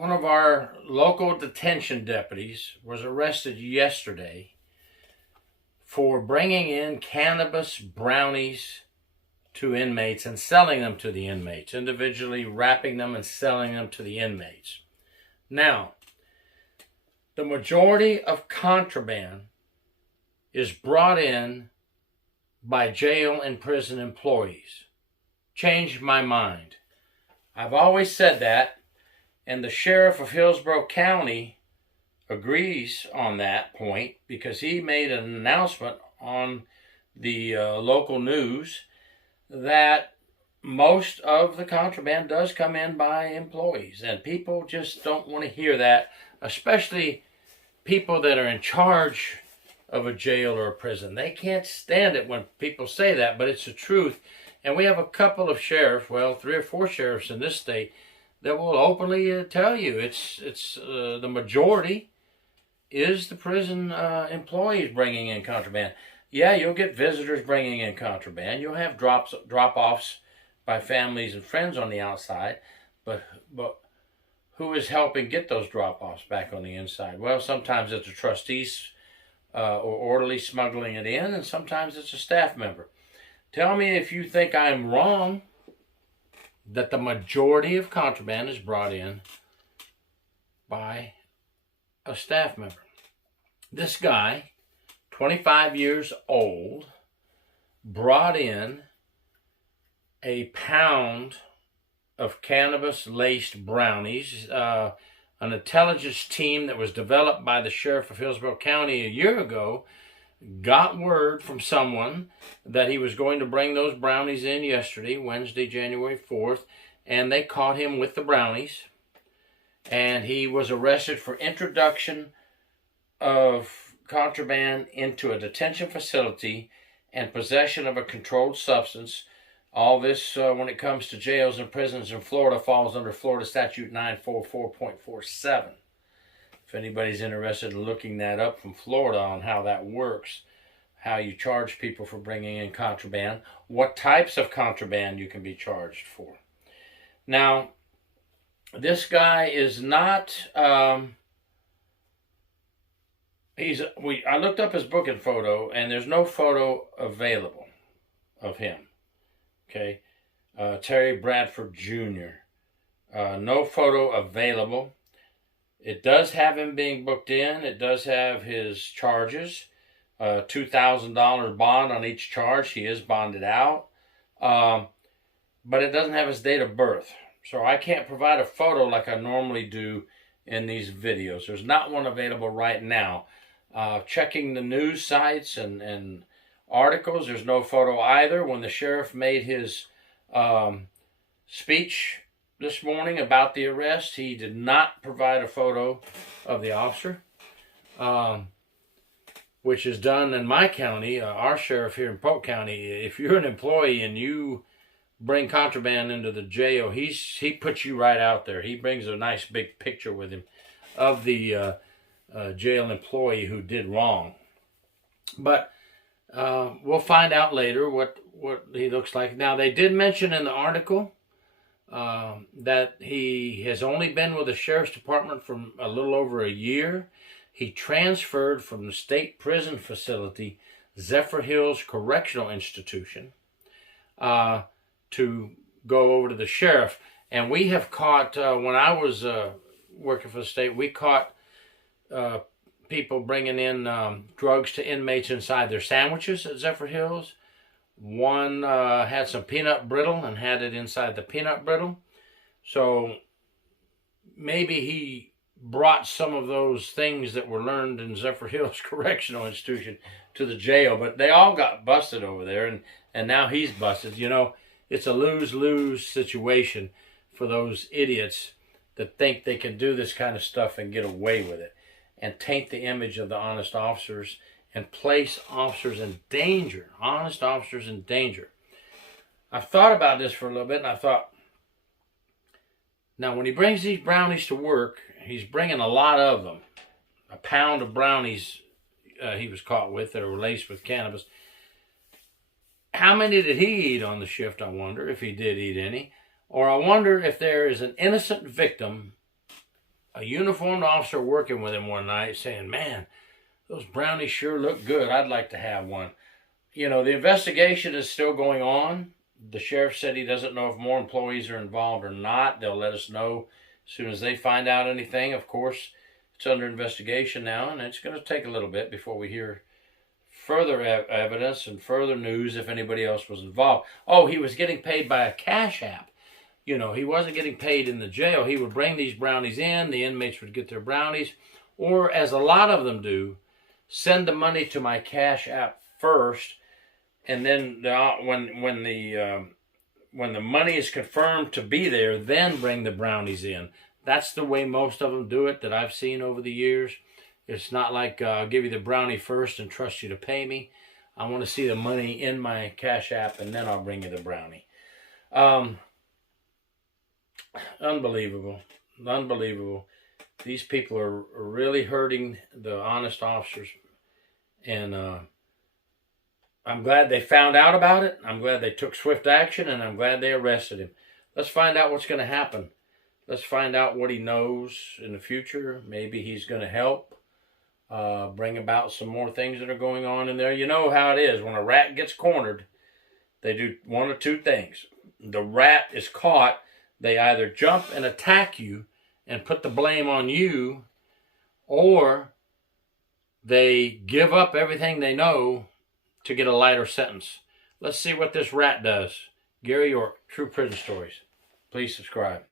One of our local detention deputies was arrested yesterday for bringing in cannabis brownies to inmates and selling them to the inmates, individually wrapping them and selling them to the inmates. Now, the majority of contraband is brought in by jail and prison employees. Changed my mind. I've always said that, and the sheriff of Hillsborough County agrees on that point because he made an announcement on the local news that most of the contraband does come in by employees, and people just don't want to hear that, especially people that are in charge of a jail or a prison. They can't stand it when people say that, but it's the truth. And we have a couple of sheriffs, well, 3 or 4 sheriffs in this state that will openly tell you it's the majority is the prison employees bringing in contraband. Yeah, you'll get visitors bringing in contraband. You'll have drop-offs by families and friends on the outside, but who is helping get those drop-offs back on the inside? Well, sometimes it's the trustees or orderlies smuggling it in, and sometimes it's a staff member. Tell me if you think I'm wrong that the majority of contraband is brought in by a staff member. This guy, 25 years old, brought in a pound of cannabis-laced brownies. An intelligence team that was developed by the sheriff of Hillsborough County a year ago got word from someone that he was going to bring those brownies in yesterday, Wednesday, January 4th, and they caught him with the brownies, and he was arrested for introduction of contraband into a detention facility and possession of a controlled substance. All this, when it comes to jails and prisons in Florida, falls under Florida Statute 944.47. If anybody's interested in looking that up from Florida on how that works, how you charge people for bringing in contraband, what types of contraband you can be charged for. Now, this guy is not, I looked up his booking photo, and there's no photo available of him. Okay, Terry Bradford Jr. No photo available. It does have him being booked in. It does have his charges, $2,000 bond on each charge. He is bonded out, but it doesn't have his date of birth. So I can't provide a photo like I normally do in these videos. There's not one available right now. Checking the news sites and articles, there's no photo either. When the sheriff made his speech this morning about the arrest, he did not provide a photo of the officer, which is done in my county, our sheriff here in Polk County. If you're an employee and you bring contraband into the jail, he puts you right out there. He brings a nice big picture with him of the jail employee who did wrong. But we'll find out later what he looks like. Now, they did mention in the article that he has only been with the sheriff's department for a little over a year. He transferred from the state prison facility, Zephyr Hills Correctional Institution, to go over to the sheriff. And we have caught, when I was working for the state, we caught people bringing in drugs to inmates inside their sandwiches at Zephyr Hills. One had some peanut brittle and had it inside the peanut brittle. So maybe he brought some of those things that were learned in Zephyr Hills Correctional Institution to the jail, but they all got busted over there, and now he's busted. You know, it's a lose-lose situation for those idiots that think they can do this kind of stuff and get away with it and taint the image of the honest officers and place officers in danger, honest officers in danger. I've thought about this for a little bit, and I thought, now when he brings these brownies to work, he's bringing a lot of them. A pound of brownies he was caught with that are laced with cannabis. How many did he eat on the shift, I wonder, if he did eat any? Or I wonder if there is an innocent victim a uniformed officer working with him one night saying, "Man, those brownies sure look good. I'd like to have one." You know, the investigation is still going on. The sheriff said he doesn't know if more employees are involved or not. They'll let us know as soon as they find out anything. Of course, it's under investigation now, and it's going to take a little bit before we hear further evidence and further news if anybody else was involved. Oh, he was getting paid by a cash app. You know, he wasn't getting paid in the jail. He would bring these brownies in. The inmates would get their brownies. Or, as a lot of them do, send the money to my cash app first, and then when the money is confirmed to be there, then bring the brownies in. That's the way most of them do it that I've seen over the years. It's not like I'll give you the brownie first and trust you to pay me. I want to see the money in my cash app, and then I'll bring you the brownie. Unbelievable. Unbelievable. These people are really hurting the honest officers. And I'm glad they found out about it. I'm glad they took swift action, and I'm glad they arrested him. Let's find out what's going to happen. Let's find out what he knows in the future. Maybe he's going to help bring about some more things that are going on in there. You know how it is. When a rat gets cornered, they do one or two things. The rat is caught. They either jump and attack you and put the blame on you, or they give up everything they know to get a lighter sentence. Let's see what this rat does. Gary York, True Prison Stories. Please subscribe.